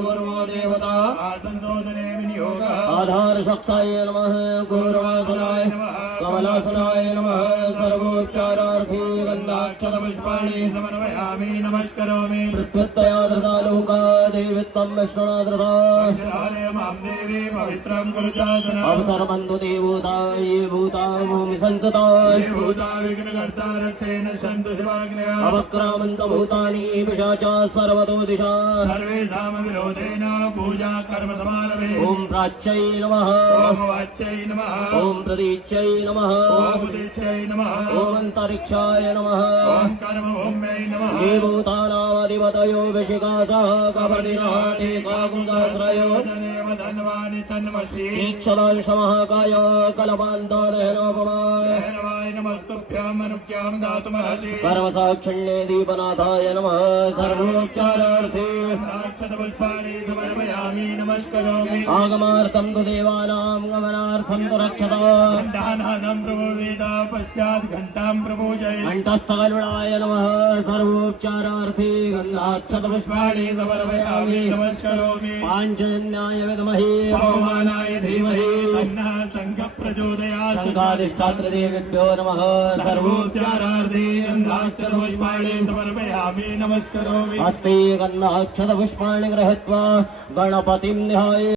कूर्मो देवता संशोधने विनियोग आधार शक्ताय नमः कूर्मासनाय कमलासनाय नमः सर्वोच्चारार्थी गन्धाक्षतपुष्पाणि समर्पयामि नमस्करोमि प्रत्युत्तया धृता लोका देवित्वं विष्णुना धृता मां देवी पवित्रं कुरुचासन अवसरबन्धु देवता ये भूता भूमि संसता भूता विघ्नकर्ता रक्तेन सन्तु शिवाग्नया अवक्रामन्त भूतानि पिशाचा सर्वतो दिशा सर्वेषां विरोधेन पूजा कर्म समारभे ॐ प्राच्यै नमः ॐ वाच्यै नमः ॐ प्रतीच्यै नमः ॐ उदिच्यै नमः ॐ अन्तरिक्षाय नमः ॐ कर्मभूम्यै नमः ये भूतानामधिपतयो विशिखासः कपटिनानेकाकुङ्गात्रयो धनेव धन्वानि तन्वसि तीक्षदांशमहाकाय कलपान्तानहनोपमाय धनवाय नमस्तुभ्याम् अनुज्ञां दातुमर्हसि कर्मसाक्षिण्ये दीपनाथाय नमः सर्वोच्चारार्थे पुष्पाणि समर्पयामि नमस्करोमि आगमार्थं तु देवानां गमनार्थं तु रक्षता घण्टानादं प्रभुवेद पश्चात् घण्टां प्रपूजय घण्टस्थालुणाय नमः सर्वोच्चारार्थे गन्धाक्षतपुष्पाणि समर्पयामि नमस्करोमि पाञ्चजन्याय विद्महे पवमानाय धीमहि तन्नः शङ्खः प्रचोदयात् शङ्खाधिष्ठात्रदेवेभ्यो नमः सर्वोच्चारार्थे गन्धाक्षतपुष्पाणि समर्पयामि नमस्करोमि हस्ते गन्धाक्षतपुष्पाणि गृहीत्वा गणपतिं ध्याये